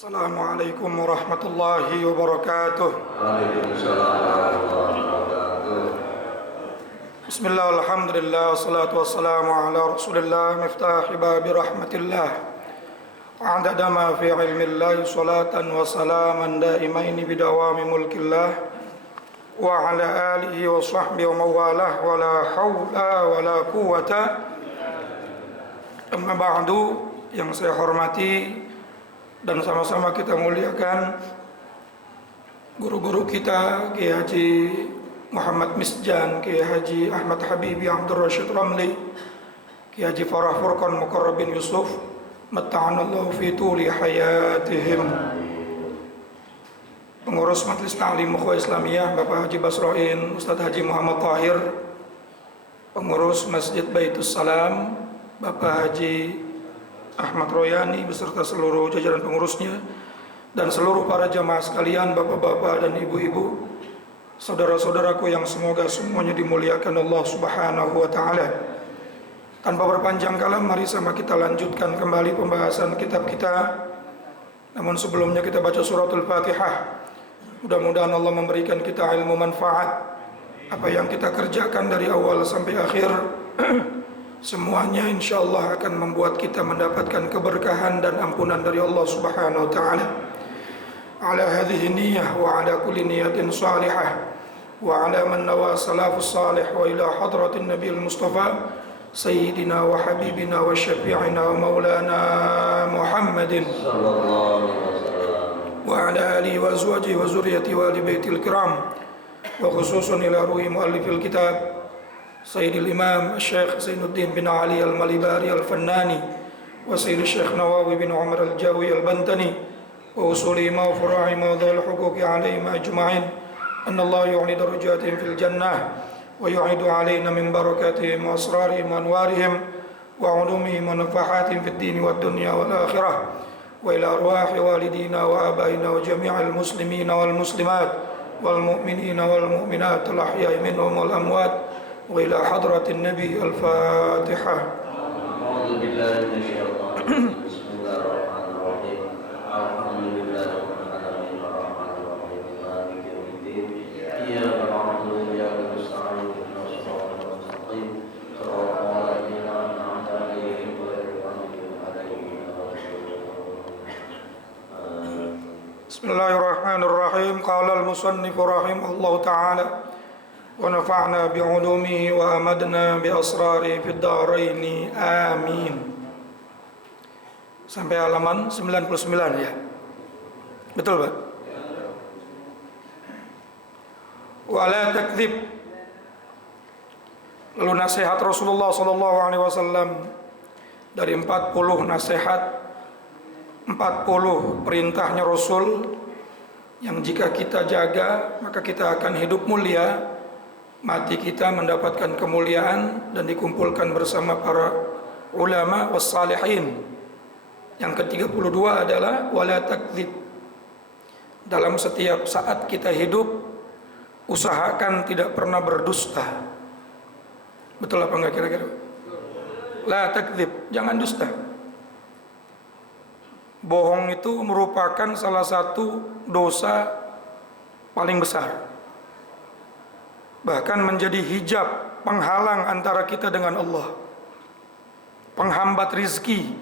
Assalamualaikum warahmatullahi wabarakatuh. Waalaikumsalam warahmatullahi wabarakatuh. Bismillah, alhamdulillah, wassalatu wassalamu ala rasulillah, miftahi babi rahmatillah, adada ma fi ilmillah, salatan wa salaman daimaini bidawami mulkillah, wa ala alihi wa sahbihi wa mawalah, wa la hawla wa la quwata. Amma ba'du, yang saya hormati dan sama-sama kita muliakan guru-guru kita, Kiai Haji Muhammad Misjan, Kiai Haji Ahmad Habibi Abdul Rashid Ramli, Kiai Haji Farah Furqan Muqarrabin Yusuf, matta'anallahu fi tuli hayatihim. Pengurus Majelis Ta'lim Ukhuwah Islamiyah Bapak Haji Basroin, Ustadz Haji Muhammad Tahir, pengurus Masjid Baitus Salam Bapak Haji Ahmad Royani beserta seluruh jajaran pengurusnya, dan seluruh para jamaah sekalian, bapak-bapak dan ibu-ibu, saudara-saudaraku yang semoga semuanya dimuliakan Allah Subhanahu wa ta'ala. Tanpa berpanjang kalam, mari sama kita lanjutkan kembali pembahasan kitab kita. Namun sebelumnya kita baca suratul Fatihah. Mudah-mudahan Allah memberikan kita ilmu manfaat. Apa yang kita kerjakan dari awal sampai akhir semuanya insyaallah akan membuat kita mendapatkan keberkahan dan ampunan dari Allah Subhanahu wa ta'ala. Ala hadhihi niyyah wa ala kulli niyatin salihah wa ala man nawa salafus salih wa ila hadratin nabiyil mustafa sayyidina wa habibina wa syafi'ina wa maulana Muhammadin Sallallahu alaihi wasallam. wa ala alihi wa azwajihi wa zurriyyatihi wa ali baitil kiram, wa khususan ila ruhi muallifil kitab Sayyid al-Imam Syekh Zainuddin bin Ali al-Malibari al-Fannani, wa Sayyid Syekh Nawawi bin Umar al-Jawi al-Bantani, wa usuli ma furu'i ma dhul huquqi alayhim ajma'in, anna Allah yu'li darajatihim fil jannah wa yu'idu alayna min barakatihim wa asrarihim wa anwarihim wa ulumihim wa nafahatihim fid din wad dunya wal akhirah, wa ila arwahi walidina wa abaina wa jami'al muslimina wal muslimat wal mu'minina wal mu'minat al-ahya'i minhum wal amwat wa ila hadratin nabi. Al-Fatihah. A'udzu billahi minasyaitonir rajim. Bismillahirrahmanirrahim. Alhamdulillahi rabbil alamin arrahmanir rahim maliki yaumiddin. Iyyaka na'budu wa iyyaka nasta'in ihdinas siratal mustaqim siratal ladzina an'amta 'alaihim ghairil maghdubi 'alaihim waladdallin. Bismillahirrahmanirrahim. Qala al-musannif rahimahullahu ta'ala wa nafa'na bi'ulumihi wa amadna bi asrari fid dharain. Amin. Sampai halaman 99 ya. Betul, Pak? Wa la takdzib. Lalu nasihat Rasulullah sallallahu alaihi wasallam dari 40 nasihat, 40 perintahnya Rasul yang jika kita jaga maka kita akan hidup mulia, mati kita mendapatkan kemuliaan dan dikumpulkan bersama para ulama wassalihin. Yang ke-32 adalah wala takdzib. Dalam setiap saat kita hidup, usahakan tidak pernah berdusta. Betul apa enggak kira-kira? La takdzib, jangan dusta. Bohong itu merupakan salah satu dosa paling besar. Bahkan menjadi hijab, penghalang antara kita dengan Allah, penghambat rizki.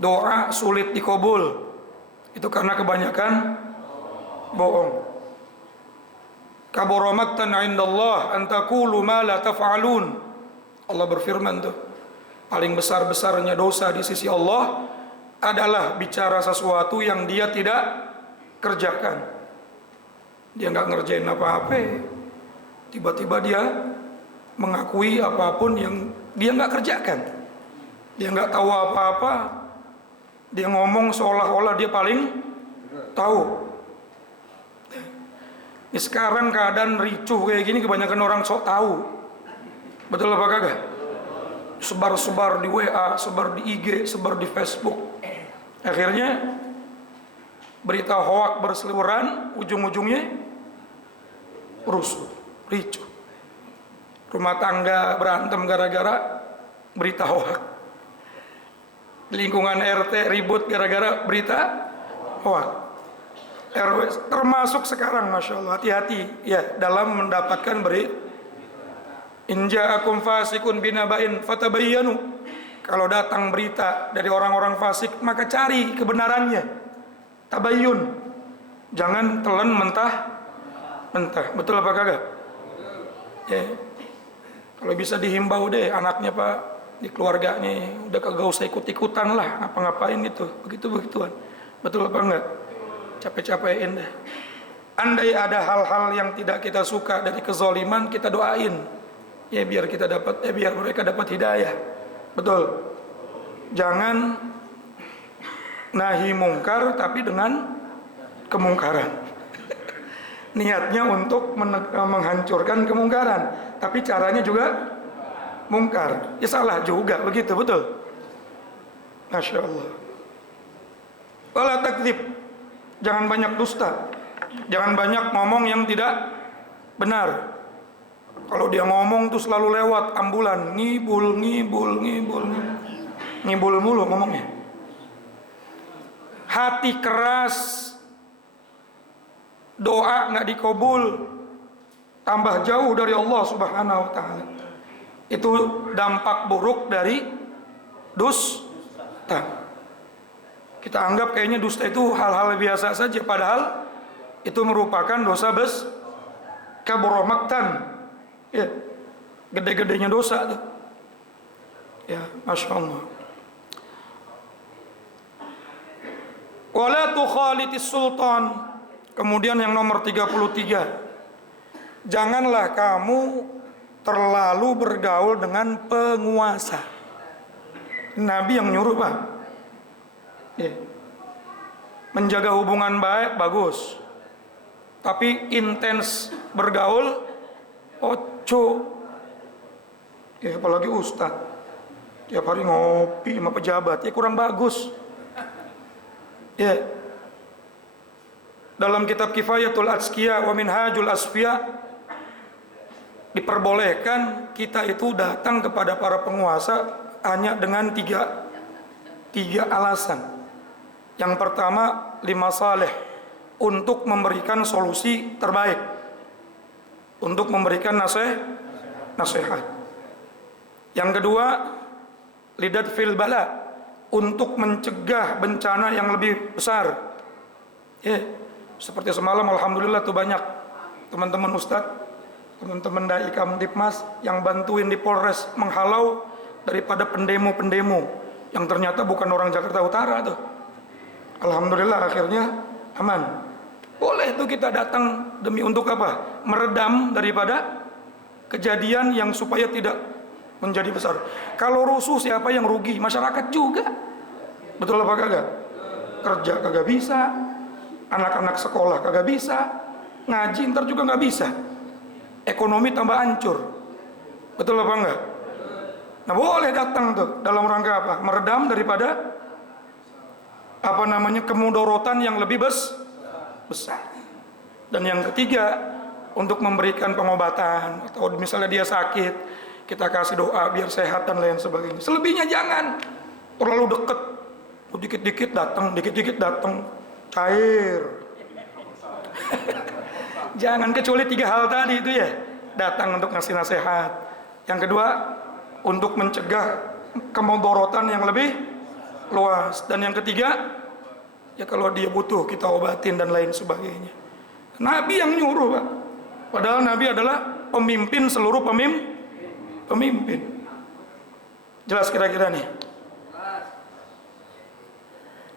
Doa sulit dikabul, itu karena kebanyakan bohong. Kabura maqtan 'indallah an taqulu ma la taf'alun. Allah berfirman tuh, paling besar-besarnya dosa di sisi Allah adalah bicara sesuatu yang dia tidak kerjakan. Dia nggak ngerjain apa-apa, tiba-tiba dia mengakui apapun yang dia nggak kerjakan. Dia nggak tahu apa-apa, dia ngomong seolah-olah dia paling tahu. Ini sekarang keadaan ricuh kayak gini, kebanyakan orang sok tahu. Betul apa kagak? Sebar-sebar di WA, sebar di IG, sebar di Facebook. Akhirnya berita hoak berseliweran, ujung-ujungnya rusuh, ricuh. Rumah tangga berantem gara-gara berita hoak. Lingkungan RT ribut gara-gara berita hoak. RW termasuk sekarang, masya Allah, hati-hati ya dalam mendapatkan berita. In ja'akum fasikun binaba'in fatabayyanu. Kalau datang berita dari orang-orang fasik, maka cari kebenarannya. Tabayyun. Jangan telan mentah. Betul apa kagak? Ya. Kalau bisa dihimbau deh anaknya Pak, di keluarganya, udah kagak usah ikut-ikutan lah ngapa-ngapain gitu, begitu-begituan. Betul apa enggak? Capek-capekin deh. Andai ada hal-hal yang tidak kita suka dari kezaliman, kita doain ya biar kita dapat, biar mereka dapat hidayah. Betul. Jangan nahi mungkar tapi dengan kemungkaran. Niatnya untuk menghancurkan kemungkaran, tapi caranya juga mungkar. Ya salah juga begitu, betul. Masya Allah. Wala takdzib. Jangan banyak dusta. Jangan banyak ngomong yang tidak benar. Kalau dia ngomong tuh selalu lewat ambulan, ngibul mulu ngomongnya. Hati keras, doa nggak dikabul, tambah jauh dari Allah Subhanahu wa taala. Itu dampak buruk dari dusta. Kita anggap kayaknya dusta itu hal-hal biasa saja, padahal itu merupakan dosa kabura maktan. Ya, gede-gedenya dosa tuh. Ya, masya Allah. Wala tukhalitis sultan. Kemudian yang nomor 33, janganlah kamu terlalu bergaul dengan penguasa. Nabi yang nyuruh Pak. Ya. Menjaga hubungan baik bagus, tapi intens bergaul ojo. Ya, apalagi ustadz tiap hari ngopi sama pejabat, ya kurang bagus. Ya. Dalam kitab Kifayatul Atskiya wa Minhajul Asfiya diperbolehkan kita itu datang kepada para penguasa hanya dengan tiga alasan. Yang pertama, limasalih, untuk memberikan solusi terbaik, untuk memberikan nasihat. Yang kedua, lidat fil bala, untuk mencegah bencana yang lebih besar. Ya, seperti semalam alhamdulillah tuh banyak teman-teman ustadz, teman-teman dai Kamtibmas yang bantuin di Polres menghalau daripada pendemo-pendemo yang ternyata bukan orang Jakarta Utara tuh. Alhamdulillah akhirnya aman. Boleh tuh kita datang demi untuk apa? Meredam daripada kejadian yang supaya tidak menjadi besar. Kalau rusuh siapa yang rugi? Masyarakat juga. Betul apa kagak? Kerja kagak bisa, anak-anak sekolah kagak bisa, ngaji ntar juga nggak bisa. Ekonomi tambah hancur. Betul apa enggak? Nah boleh datang tuh dalam rangka apa? Meredam daripada kemudorotan yang lebih besar. Dan yang ketiga, untuk memberikan pengobatan, atau misalnya dia sakit, kita kasih doa biar sehat dan lain sebagainya. Selebihnya jangan terlalu deket, dikit-dikit datang, cair. Jangan, kecuali 3 hal tadi itu ya, datang untuk ngasih nasihat. Yang kedua, untuk mencegah kemudorotan yang lebih luas. Dan yang ketiga, ya kalau dia butuh kita obatin dan lain sebagainya. Nabi yang nyuruh Pak. Padahal Nabi adalah pemimpin seluruh pemimpin. Jelas kira-kira nih.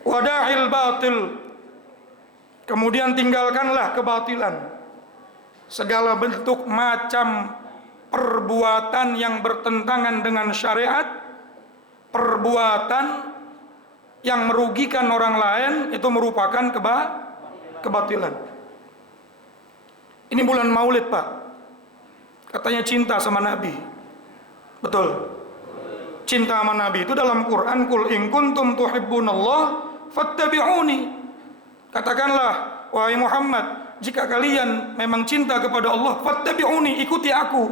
Wada'il batil. Kemudian tinggalkanlah kebatilan. Segala bentuk macam perbuatan yang bertentangan dengan syariat, perbuatan yang merugikan orang lain, itu merupakan kebatilan. Ini bulan Maulid Pak, katanya cinta sama Nabi. Betul, cinta sama Nabi itu dalam Quran, qul in kuntum tuhibbunallah fattabi'uni. Katakanlah wahai Muhammad, jika kalian memang cinta kepada Allah, fattabi'uni, ikuti aku.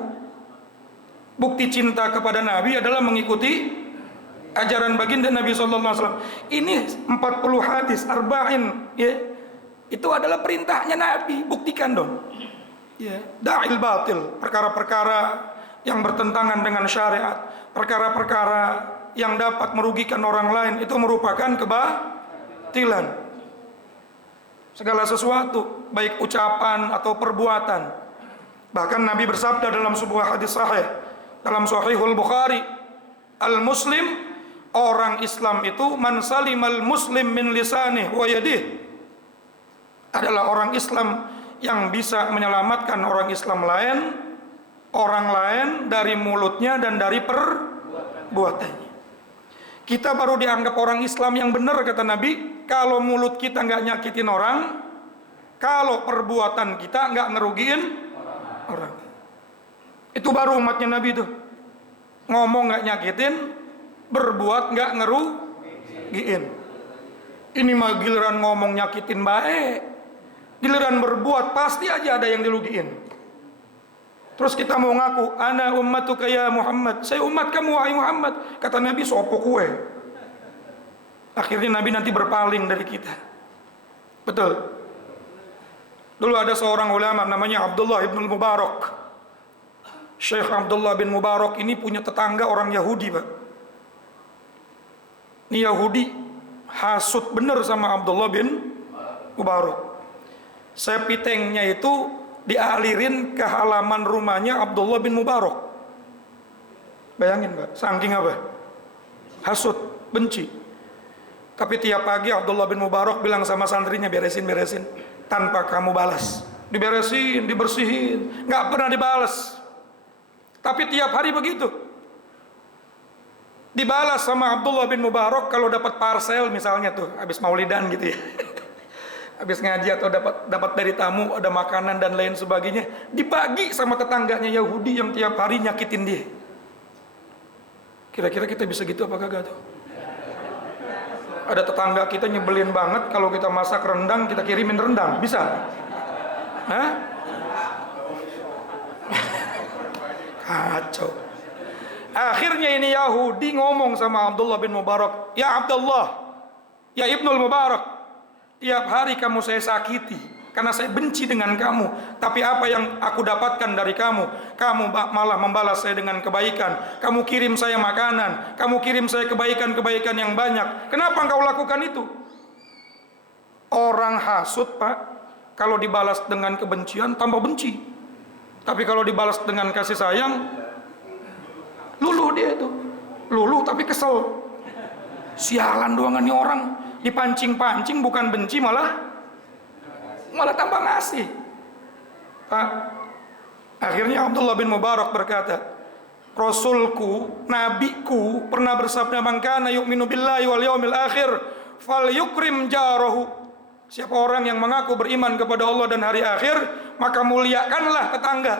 Bukti cinta kepada Nabi adalah mengikuti ajaran baginda Nabi sallallahu alaihi wasallam. Ini 40 hadis arba'in, ya. Itu adalah perintahnya Nabi, buktikan dong. Ya, da'il batil, perkara-perkara yang bertentangan dengan syariat, perkara-perkara yang dapat merugikan orang lain, itu merupakan kebatilan. Segala sesuatu, baik ucapan atau perbuatan. Bahkan Nabi bersabda dalam sebuah hadis sahih, dalam Sahihul Bukhari, al-muslim, orang Islam itu man salimal muslim min lisanih wa yadih, adalah orang Islam yang bisa menyelamatkan orang Islam lain, orang lain dari mulutnya dan dari perbuatannya. Kita baru dianggap orang Islam yang benar, kata Nabi, kalau mulut kita nggak nyakitin orang, kalau perbuatan kita nggak ngerugiin orang. Itu baru umatnya Nabi tuh, ngomong nggak nyakitin, berbuat nggak ngerugiin. Ini mah giliran ngomong nyakitin baik, giliran berbuat pasti aja ada yang dirugiin. Terus kita mau ngaku, ana ummatuka ya Muhammad, saya umat kamu wahai Muhammad. Kata Nabi, sopo kue. Akhirnya Nabi nanti berpaling dari kita. Betul. Dulu ada seorang ulama namanya Abdullah ibn Mubarak. Syekh Abdullah bin Mubarak ini punya tetangga orang Yahudi, Pak. Ini Yahudi hasut bener sama Abdullah bin Mubarak. Sepitengnya itu dialirin ke halaman rumahnya Abdullah bin Mubarak. Bayangin, Pak, saking apa? Hasut, benci. Tapi tiap pagi Abdullah bin Mubarak bilang sama santrinya, beresin tanpa kamu balas. Diberesin, dibersihin, nggak pernah dibalas. Tapi tiap hari begitu. Dibalas sama Abdullah bin Mubarak kalau dapat parcel misalnya tuh, habis maulidan gitu ya. Habis ngaji atau dapat dari tamu, ada makanan dan lain sebagainya, dibagi sama tetangganya Yahudi yang tiap hari nyakitin dia. Kira-kira kita bisa gitu apa kagak tuh? Ada tetangga kita nyebelin banget, kalau kita masak rendang kita kirimin rendang, bisa? Hah? Kacau. Akhirnya ini Yahudi ngomong sama Abdullah bin Mubarak, ya Abdullah, ya Ibnul Mubarak, tiap hari kamu saya sakiti karena saya benci dengan kamu. Tapi apa yang aku dapatkan dari kamu? Kamu malah membalas saya dengan kebaikan. Kamu kirim saya makanan, kamu kirim saya kebaikan-kebaikan yang banyak. Kenapa engkau lakukan itu? Orang hasut, Pak, kalau dibalas dengan kebencian tambah benci. Tapi kalau dibalas dengan kasih sayang, luluh dia itu. Luluh tapi kesel. Sialan doangan nih orang. Dipancing-pancing bukan benci, malah tambah ngasih. Pak, akhirnya Abdullah bin Mubarak berkata, Rasulku, nabiku pernah bersabda, man kana yu'minu billahi wal yaumil akhir falyukrim jarahu. Siapa orang yang mengaku beriman kepada Allah dan hari akhir, maka muliakanlah tetangga.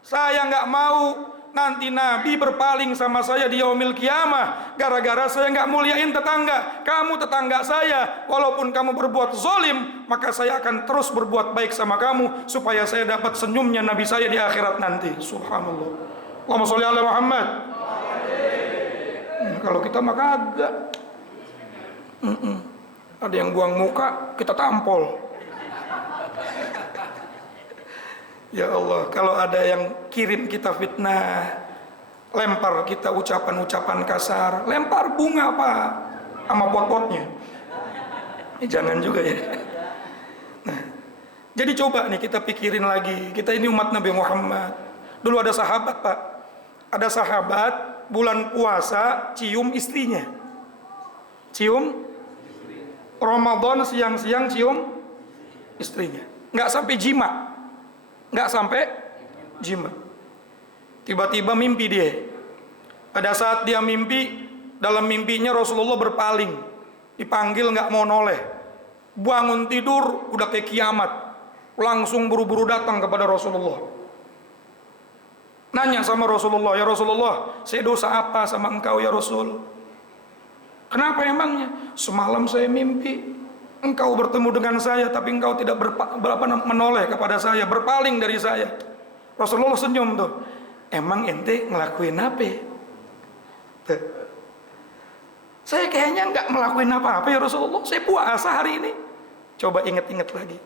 Saya nggak mau nanti Nabi berpaling sama saya di yaumil kiamah gara-gara saya nggak muliain tetangga. Kamu tetangga saya, walaupun kamu berbuat zalim, maka saya akan terus berbuat baik sama kamu supaya saya dapat senyumnya Nabi saya di akhirat nanti. Subhanallah. Allahumma sholli ala Muhammad. Kalau kita mah kagak. Ada yang buang muka, kita tampol. Ya Allah, kalau ada yang kirim kita fitnah, lempar kita ucapan-ucapan kasar, lempar bunga apa sama pot-potnya, jangan juga ya. Nah, jadi coba nih kita pikirin lagi, kita ini umat Nabi Muhammad. Dulu ada sahabat, Pak, ada sahabat bulan puasa cium istrinya, cium Ramadan siang-siang cium istrinya, nggak sampai jima. Nggak sampai jima. Tiba-tiba mimpi dia. Pada saat dia mimpi, dalam mimpinya Rasulullah berpaling, dipanggil nggak mau noleh. Bangun tidur udah kayak kiamat, langsung buru-buru datang kepada Rasulullah. Nanya sama Rasulullah, ya Rasulullah, saya dosa apa sama engkau ya Rasul? Kenapa emangnya? Semalam saya mimpi engkau bertemu dengan saya, tapi engkau tidak menoleh kepada saya, berpaling dari saya. Rasulullah senyum tuh. Emang ente ngelakuin apa? Tuh. Saya kayaknya nggak melakukan apa-apa ya Rasulullah. Saya puasa hari ini. Coba ingat-ingat lagi.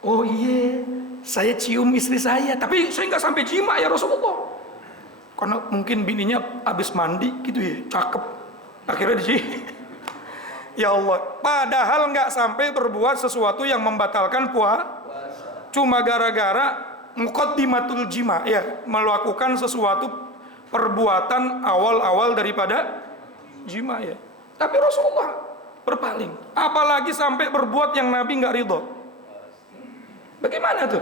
Oh iya, saya cium istri saya, tapi saya nggak sampai jima ya Rasulullah. Karena mungkin bininya habis mandi gitu ya, cakep. Akhirnya dicium. Ya Allah, padahal nggak sampai berbuat sesuatu yang membatalkan puasa. Cuma gara-gara muqaddimatul jima, ya, melakukan sesuatu perbuatan awal-awal daripada jima ya. Tapi Rasulullah berpaling. Apalagi sampai berbuat yang Nabi nggak ridho. Bagaimana tuh?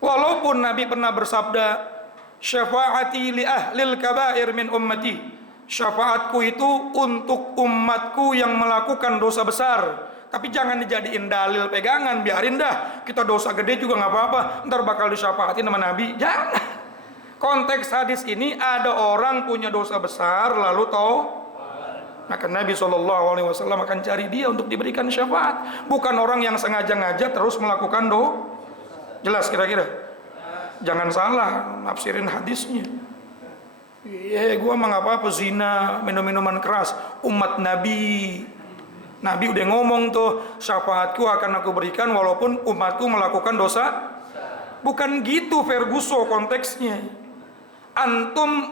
Walaupun Nabi pernah bersabda, syafaati li ahlil kabair min ummati. Syafaatku itu untuk umatku yang melakukan dosa besar. Tapi jangan dijadiin dalil pegangan, biarin dah. Kita dosa gede juga nggak apa-apa, ntar bakal disyafaatin sama Nabi. Jangan. Konteks hadis ini ada orang punya dosa besar lalu maka Nabi SAW akan cari dia untuk diberikan syafaat. Bukan orang yang sengaja-ngaja terus melakukan Jelas kira-kira? Jangan salah nafsirin hadisnya. Gua mah nggak apa-apa zina, minum-minuman keras. Umat Nabi udah ngomong tuh, syafaatku akan aku berikan walaupun umatku melakukan dosa. Bukan gitu Ferguson konteksnya. Antum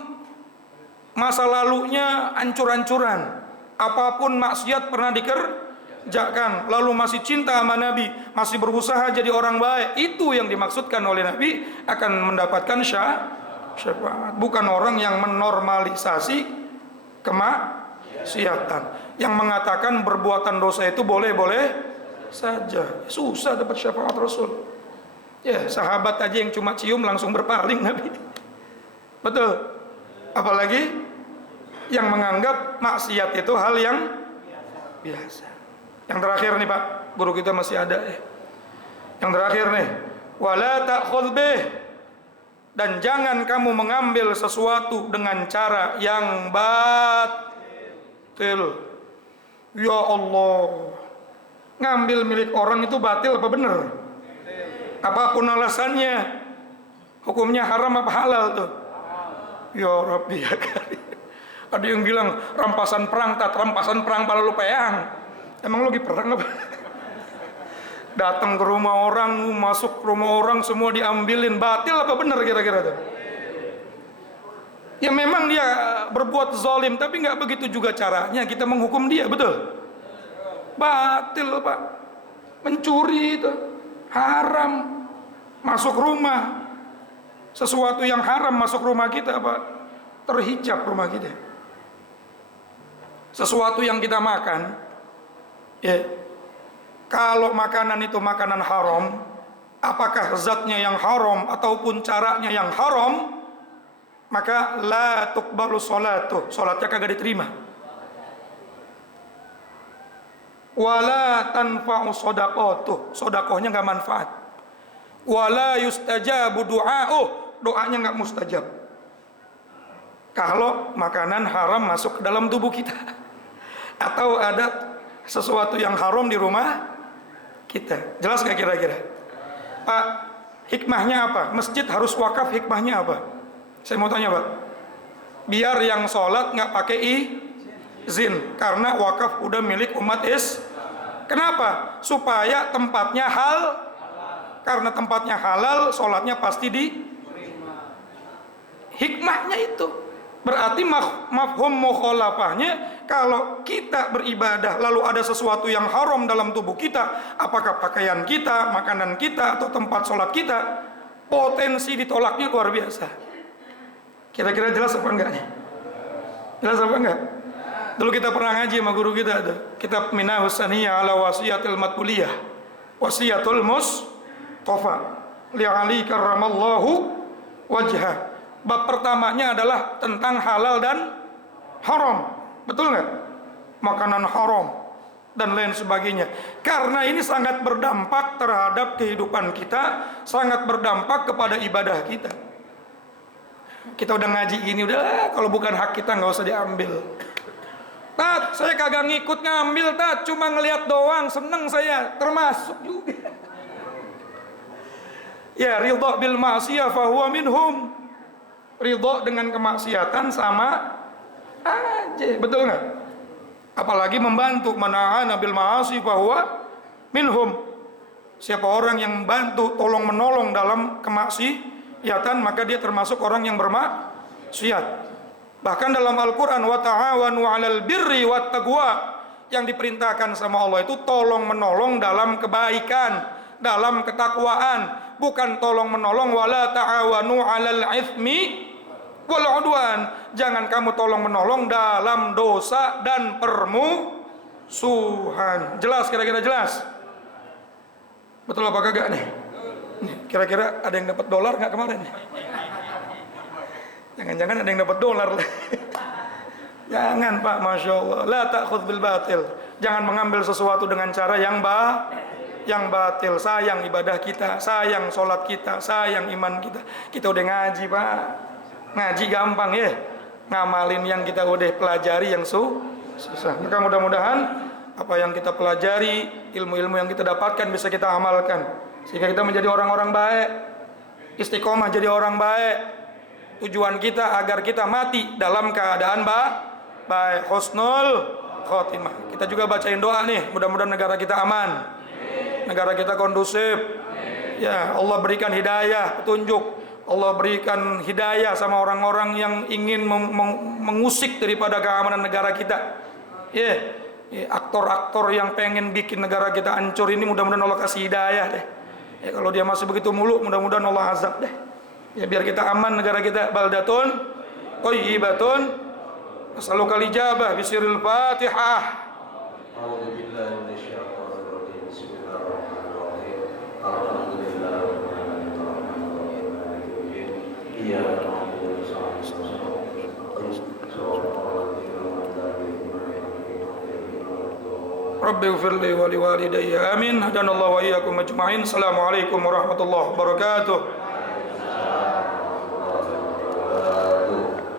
masa lalunya ancur-ancuran, apapun maksiat pernah dikerjakan, lalu masih cinta sama Nabi, masih berusaha jadi orang baik, itu yang dimaksudkan oleh Nabi akan mendapatkan syafaat. Bukan orang yang menormalisasi kemaksiatan, yang mengatakan perbuatan dosa itu boleh-boleh saja. Susah dapat syafaat Rasul. Ya, sahabat aja yang cuma cium langsung berpaling Nabi. Betul. Apalagi yang menganggap maksiat itu hal yang biasa. Yang terakhir nih Pak, guru kita masih ada ya. Yang terakhir nih, wala ta'khudh bih, dan jangan kamu mengambil sesuatu dengan cara yang batil. Ya Allah, ngambil milik orang itu batil apa benar? Apapun alasannya, hukumnya haram apa halal tuh? Ya Rabbi ya Karim. Ada yang bilang rampasan perang pala lu peang. Emang lu lagi perang apa? Datang ke rumah orang, masuk rumah orang semua diambilin, batil apa benar kira-kira tuh? Ya memang dia berbuat zalim, tapi nggak begitu juga caranya kita menghukum dia, betul? Batil Pak, mencuri itu haram, masuk rumah, sesuatu yang haram masuk rumah kita Pak, terhijab rumah kita. Sesuatu yang kita makan, ya, kalau makanan itu makanan haram, apakah zatnya yang haram ataupun caranya yang haram, maka la tuqbalu sholatuh, sholatnya kagak diterima. Wala tanfa'u shadaqatuh, sedekahnya nggak manfaat. Wala yustajabu du'a'uh, doanya nggak mustajab. Kalau makanan haram masuk ke dalam tubuh kita, atau ada sesuatu yang haram di rumah kita. Jelas gak kira-kira? Pak, hikmahnya apa? Masjid harus wakaf, hikmahnya apa? Saya mau tanya Pak. Biar yang sholat nggak pakai izin, karena wakaf udah milik umat Kenapa? Supaya tempatnya karena tempatnya halal, sholatnya pasti hikmahnya itu. Berarti mafhum mukhalafahnya, kalau kita beribadah lalu ada sesuatu yang haram dalam tubuh kita, apakah pakaian kita, makanan kita, atau tempat sholat kita, potensi ditolaknya luar biasa. Kira-kira jelas apa enggak nih? Jelas apa enggak? Dulu kita pernah ngaji sama guru kita ada kitab Minahus Saniyah ala Wasiyatil Matbuliyah, Wasiyatul Mustafa li Ali karramallahu wajhah. Bab pertamanya adalah tentang halal dan haram, betul nggak? Makanan haram dan lain sebagainya. Karena ini sangat berdampak terhadap kehidupan kita, sangat berdampak kepada ibadah kita. Kita udah ngaji gini, udah kalau bukan hak kita nggak usah diambil. Tat, saya kagak ngikut ngambil Tat, cuma ngelihat doang, seneng saya, termasuk juga. Ya, ridha bil ma'siyah fahuwa minhum. Ridho dengan kemaksiatan sama aja, betul nggak? Apalagi membantu, mana'ana bil ma'asi fahuwa minhum. Siapa orang yang membantu, tolong menolong dalam kemaksiatan, maka dia termasuk orang yang bermaksiat. Bahkan dalam Al-Quran, wa ta'awanu 'alal birri wat taqwa, yang diperintahkan sama Allah itu tolong menolong dalam kebaikan, dalam ketakwaan, bukan tolong menolong wala ta'awanu 'alal itsmi wal 'udwan. Jangan kamu tolong menolong dalam dosa dan permusuhan. Jelas, kira-kira jelas? Betul apa kagak nih? Kira-kira ada yang dapat dolar nggak kemarin? Jangan-jangan ada yang dapat dolar. Jangan Pak, Masya Allah. La ta'khudh bil batil. Jangan mengambil sesuatu dengan cara yang batil. Sayang ibadah kita, sayang sholat kita, sayang iman kita. Kita udah ngaji Pak. Ngaji gampang ya. Ngamalin yang kita udah pelajari yang susah. Maka mudah-mudahan apa yang kita pelajari, ilmu-ilmu yang kita dapatkan bisa kita amalkan, sehingga kita menjadi orang-orang baik, istiqomah jadi orang baik. Tujuan kita agar kita mati dalam keadaan baik, husnul khotimah. Kita juga bacain doa nih, mudah-mudahan negara kita aman, negara kita kondusif. Ya Allah berikan hidayah, petunjuk. Allah berikan hidayah sama orang-orang yang ingin mengusik daripada keamanan negara kita. Aktor-aktor yang pengen bikin negara kita hancur ini, mudah-mudahan Allah kasih hidayah deh. Kalau dia masih begitu mulu, mudah-mudahan Allah azab deh. Biar kita aman negara kita. Baldatun thayyibatun. As'alukal ijabah bisiril Fatihah. A'udzu billahi minasyaitonir rajim. Bismillahirrahmanirrahim. Alhamdulillahirrahmanirrahim. Iyyaka na'budu wa iyyaka Rabbi ghfirli wa liwalidayya amin. Hadanallahu wa iyyakum ajma'in. Assalamualaikum warahmatullahi wabarakatuh.